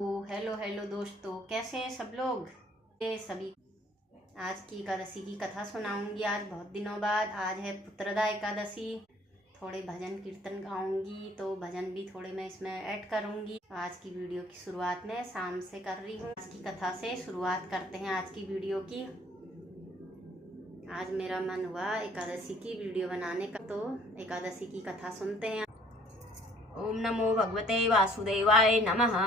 Hello hello दोस्तों, कैसे हैं सब लोग। ये सभी आज की एकादशी की कथा सुनाऊंगी। आज बहुत दिनों बाद आज है पुत्रदा एकादशी। थोड़े भजन कीर्तन गाऊंगी तो भजन भी थोड़े मैं इसमें ऐड करूंगी। आज की वीडियो की शुरुआत मैं शाम से कर रही हूँ। आज की कथा से शुरुआत करते हैं आज की वीडियो की। आज मेरा मन हुआ एकादशी की वीडियो बनाने का, तो एकादशी की कथा सुनते हैं। ओम नमो भगवते वासुदेवाय नमः।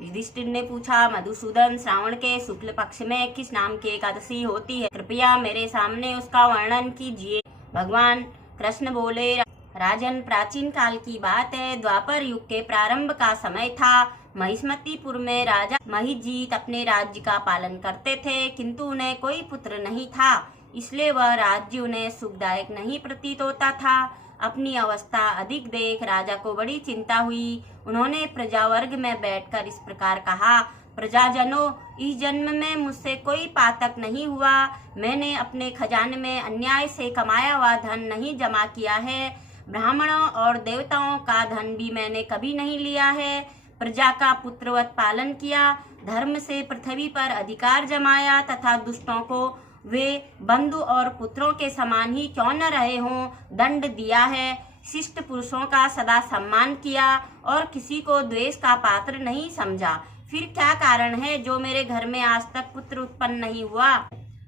युधिष्ठिर ने पूछा, मधुसूदन, श्रावण के शुक्ल पक्ष में किस नाम की एकादशी होती है? कृपया मेरे सामने उसका वर्णन कीजिए। भगवान कृष्ण बोले, राजन, प्राचीन काल की बात है। द्वापर युग के प्रारंभ का समय था। महिष्मतीपुर में राजा महिजीत अपने राज्य का पालन करते थे, किंतु उन्हें कोई पुत्र नहीं था, इसलिए वह राज्य उन्हें सुखदायक नहीं प्रतीत होता था। अपनी अवस्था अधिक देख राजा को बड़ी चिंता हुई। उन्होंने प्रजा वर्ग में बैठकर इस प्रकार कहा, प्रजाजनों, इस जन्म में मुझसे कोई पातक नहीं हुआ। मैंने अपने खजाने में अन्याय से कमाया हुआ धन नहीं जमा किया है। ब्राह्मणों और देवताओं का धन भी मैंने कभी नहीं लिया है। प्रजा का पुत्रवत पालन किया, धर्म से पृथ्वी पर अधिकार जमाया तथा दुष्टों को वे बंधु और पुत्रों के समान ही क्यों न रहे हों दंड दिया है। शिष्ट पुरुषों का सदा सम्मान किया और किसी को द्वेष का पात्र नहीं समझा। फिर क्या कारण है जो मेरे घर में आज तक पुत्र उत्पन्न नहीं हुआ?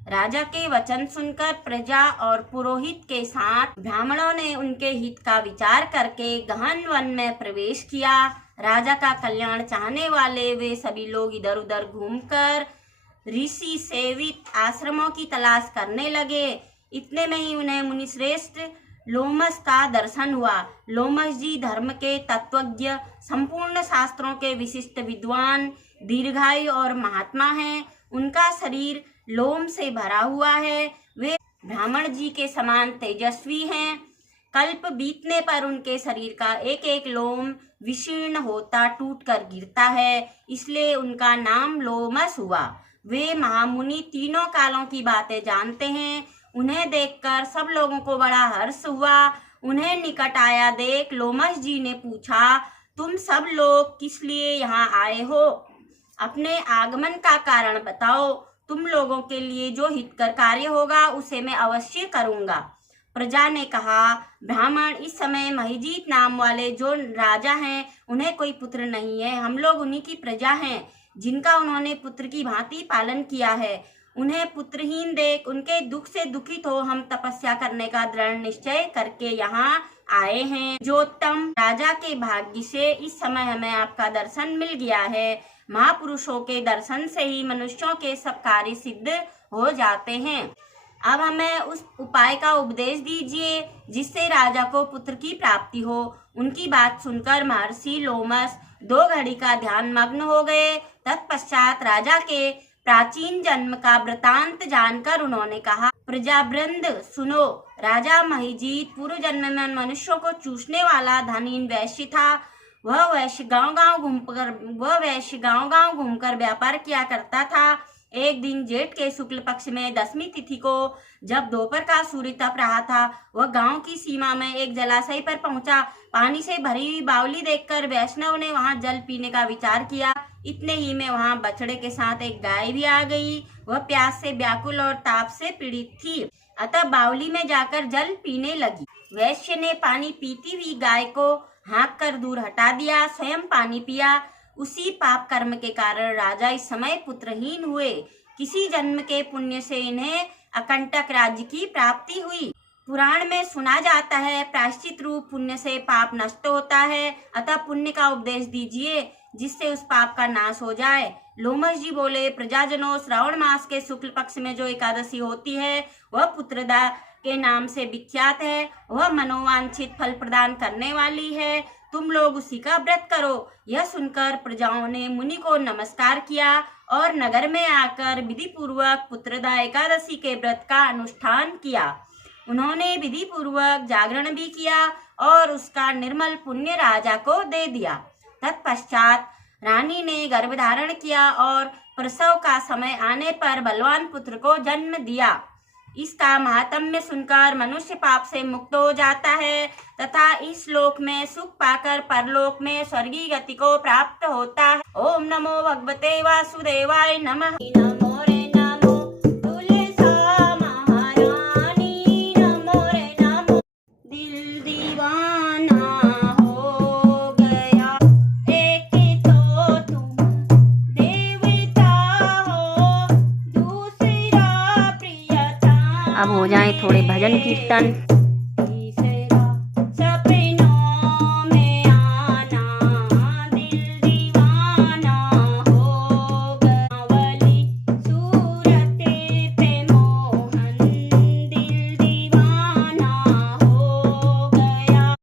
राजा के वचन सुनकर प्रजा और पुरोहित के साथ ब्राह्मणों ने उनके हित का विचार करके गहन वन में प्रवेश किया। राजा का कल्याण चाहने वाले वे सभी लोग इधर उधर घूमकर ऋषि सेवित आश्रमों की तलाश करने लगे। इतने में ही उन्हें मुनिश्रेष्ठ लोमस का दर्शन हुआ। लोमस जी धर्म के तत्वज्ञ, संपूर्ण शास्त्रों के विशिष्ट विद्वान, दीर्घायु और महात्मा हैं। उनका शरीर लोम से भरा हुआ है। वे ब्राह्मण जी के समान तेजस्वी हैं। कल्प बीतने पर उनके शरीर का एक एक लोम विशीर्ण होता टूट कर गिरता है, इसलिए उनका नाम लोमस हुआ। वे महामुनि तीनों कालों की बातें जानते हैं। उन्हें देखकर सब लोगों को बड़ा हर्ष हुआ। उन्हें निकट आया देख लोमस जी ने पूछा, तुम सब लोग किस लिए यहाँ आए हो? अपने आगमन का कारण बताओ। तुम लोगों के लिए जो हितकर कार्य होगा उसे मैं अवश्य करूँगा। प्रजा ने कहा, ब्राह्मण, इस समय महिजीत नाम वाले जो राजा हैं उन्हें कोई पुत्र नहीं है। हम लोग उन्हीं की प्रजा हैं जिनका उन्होंने पुत्र की भांति पालन किया है। उन्हें पुत्रहीन देख उनके दुख से दुखित हो हम तपस्या करने का दृढ़ निश्चय करके यहाँ आए हैं। जोत्तम राजा के भाग्य से इस समय हमें आपका दर्शन मिल गया है। महापुरुषों के दर्शन से ही मनुष्यों के सब कार्य सिद्ध हो जाते हैं। अब हमें उस उपाय का उपदेश दीजिए जिससे राजा को पुत्र की प्राप्ति हो। उनकी बात सुनकर महर्षि लोमस 2 घड़ी का ध्यान मग्न हो गए। तत्पश्चात राजा के प्राचीन जन्म का वृतांत जानकर उन्होंने कहा, प्रजावृंद सुनो। राजा महिजीत पूर्व जन्म में मनुष्यों को चूसने वाला धनहीन वैश्य था। वह वैश्य गांव गांव घूमकर व्यापार किया करता था। एक दिन जेठ के शुक्ल पक्ष में 10वीं तिथि को जब दोपहर का सूर्य तप रहा था, वह गांव की सीमा में एक जलाशय पर पहुंचा। पानी से भरी हुई बावली देखकर वैष्णव ने वहां जल पीने का विचार किया। इतने ही में वहां बछड़े के साथ एक गाय भी आ गई। वह प्यास से व्याकुल और ताप से पीड़ित थी, अतः बावली में जाकर जल पीने लगी। वैश्य ने पानी पीती हुई गाय को हाँक कर दूर हटा दिया, स्वयं पानी पिया। उसी पाप कर्म के कारण राजा इस समय पुत्रहीन हुए। किसी जन्म के पुण्य से इन्हें अकंटक राज्य की प्राप्ति हुई। पुराण में सुना जाता है, प्रायश्चित रूप पुण्य से पाप नष्ट होता है, अतः पुण्य का उपदेश दीजिए जिससे उस पाप का नाश हो जाए। लोमस जी बोले, प्रजाजनों, श्रावण मास के शुक्ल पक्ष में जो एकादशी होती है वह पुत्रदा के नाम से विख्यात है। वह मनोवांछित फल प्रदान करने वाली है। तुम लोग उसी का व्रत करो। यह सुनकर प्रजाओं ने मुनि को नमस्कार किया और नगर में आकर विधि पूर्वक पुत्रदा एकादशी के व्रत का अनुष्ठान किया। उन्होंने विधि पूर्वक जागरण भी किया और उसका निर्मल पुण्य राजा को दे दिया। तत्पश्चात रानी ने गर्भ धारण किया और प्रसव का समय आने पर बलवान पुत्र को जन्म दिया। इसका महात्म्य सुनकर मनुष्य पाप से मुक्त हो जाता है तथा इस लोक में सुख पाकर परलोक में स्वर्गीय गति को प्राप्त होता है। ओम नमो भगवते वासुदेवाय नमः। नमो रे नमो तुलसा महारानी, नमो रे नमो। दिल दीवाना हो गया, एक तो तुम देवता हो, दूसरा प्रियता। अब हो जाए थोड़े भजन कीर्तन। सपनों में आना, दिल दीवाना हो गया, वली सूरत पे मोहन, दिल दीवाना हो गया।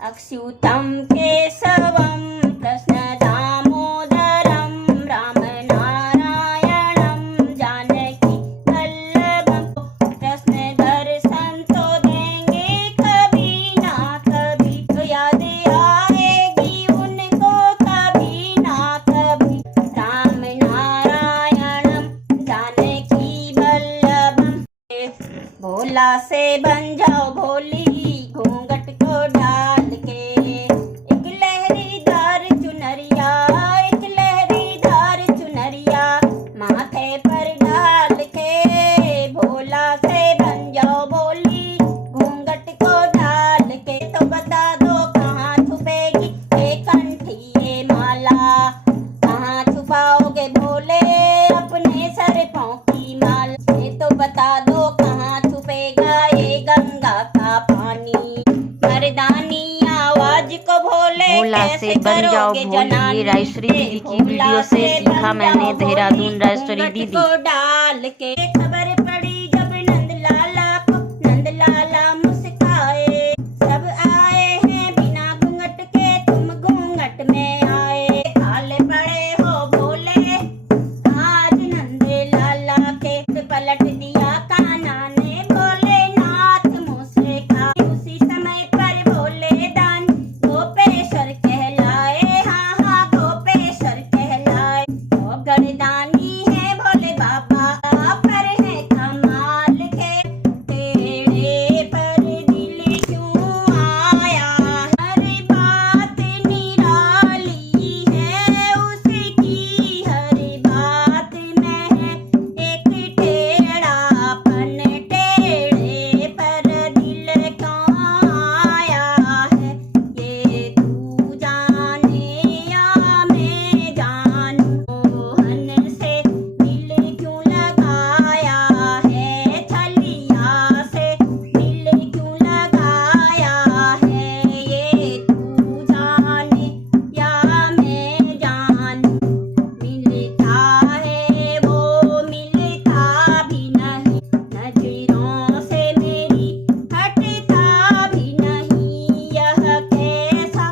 अच्युतम केशवम कृष्ण दामोदरम, राम नारायणम जानकी वल्लभम। कृष्ण दर्शन तो देंगे कभी ना कभी, तो याद आएगी उनको कभी ना कभी। राम नारायणम जानकी वल्लभम। भोला से बन जाओ भोली, घूंघट को डाल के, एक लहरीदार चुनरिया, एक लहरीदार चुनरिया माथे पर डाल के। भोला से बन जाओ भोली, घूंघट को डाल के। तो बता दो कहाँ छुपेगी ये कंठी ये माला, कहाँ छुपाओगे भोले अपने सर पाँव की माला। ये तो बता दो कहाँ छुपेगा ये गंगा का पानी। मर्दानी आवाज को भोला से बन जाओ भोली, ये रायश्री दीदी की वीडियो से सीखा मैंने, देहरादून रायश्री दीदी को डाल के। खबर पड़ी जब नंदलाला को, नंदलाला मुस्काए, सब आए हैं बिना घूंघट के, तुम घूंघट में आए। काले पड़े हो भोले आज नंदलाला के, पलट दिया कान्हा ने भोलेनाथ मुँह से खा। उसी समय पर भोले दान गोपेश्वर कहलाए, हाँ हाँ गोपेश्वर कहलाए। वो गणदानी है भोले बाबा, पर है कमाल के, तेरे पर दिल क्यों आया। हर बात निराली है उसकी, हर बात में है एक टेढ़ापन, टेढ़े पर दिल क्यों आया है। ये तू जाने या मैं जानूं, मोहन से दिल क्यों लगाया है, छलिया से दिल क्यों लगाया है। ये तू जाने या मैं जानूं, मिलता है वो मिलता भी नहीं, नजरों से मेरी हटता भी नहीं। यह कैसा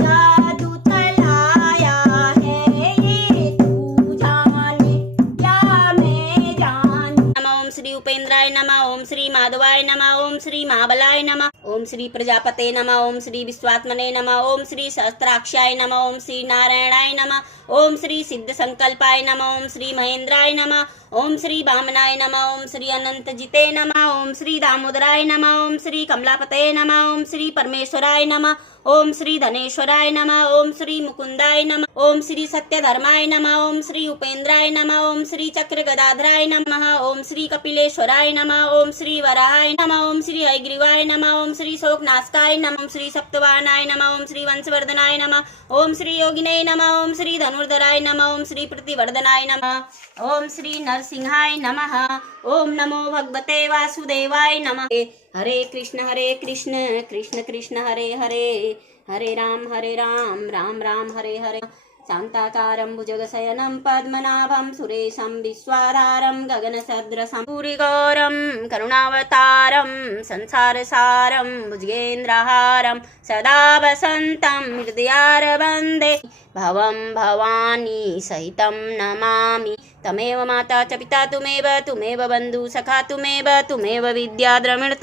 जादू चलाया है, ये तू जाने या मैं जानूं। नमः ओम श्री उपेंद्राय नमः, ओम श्री माधवाय नमः, ओम श्री महाबलाय नमः, ओम श्री प्रजापते नमः, ओम श्री विश्वात्मने नमः, ओम श्री सहस्त्राक्षाय नमः, ओम श्री नारायणाय नमः, ओम श्री सिद्ध संकल्पाय नमः, ओम श्री महेंद्राय नमः, ओम श्री वामनाय नमः, ओम श्री अनंत जिते नमः, ओम श्री दामोदराय नमः, ओम श्री कमलापते नमः, ओम श्री परमेश्वराय नमः, ओम श्री धनेश्वराय नमः, ओम श्री मुकुंदाय नमः, ओम श्री सत्यधर्माय नमः, ओम श्री उपेंद्राय नमः, ओम श्री चक्र गदाधराय नमः, ओम श्री कपिलेश्वराय नमः, ओम श्री वराहाय नमः, ओम श्री हयग्रीवाय नमः, ओम श्री शोकनाशकाय नमः, ओम श्री सप्तवाहनाय नमः, ओम श्री वंशवर्धनाय नमः, ओम श्री योगिने नमः, ओम श्री धनुर्धराय नमः, ओम श्री प्रतिवर्धनाय नमः, ओम श्री नरसिंहाय नमः। ओम नमो भगवते वासुदेवाय नमः। हरे कृष्ण कृष्ण कृष्ण हरे हरे, हरे राम राम राम हरे हरे। शान्ताकारं भुजगशयनं पद्मनाभं सुरेशं विश्वाधारं गगनसदृशं पुरीगौरं करुणावतारं संसारसारं भुजगेन्द्रहारं सदा वसन्तं हृदयारविन्दे भवं भवानी सहितं नमामि। तमेव माता च पिता तुमेव बन्धु सखा तुमेव विद्या द्रविण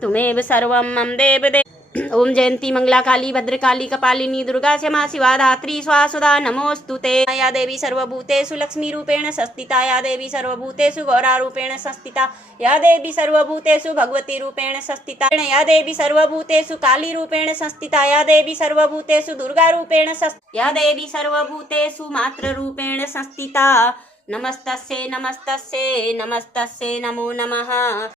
तुमेव सर्वं मम देवदेव। ओम जयंती मंगला काली भद्रकाली कपालिनी दुर्गा क्षमा शिवा धात्री स्वासुदा नमोस्तुते। या देवी सर्वभूतेषु लक्ष्मी रूपेण संस्थिता या देवी सर्वभूतेषु गौरा रूपेण संस्थिता या देवी सर्वभूतेषु भगवती रूपेण संस्थिता या देवी सर्वभूतेषु काली रूपेण संस्थिता या देवी सर्वभूतेषु दुर्गा रूपेण या देवी सर्वभूतेषु मात्र रूपेण संस्थिता। नमस्तस्यै नमस्तस्यै नमस्तस्यै नमो नमः।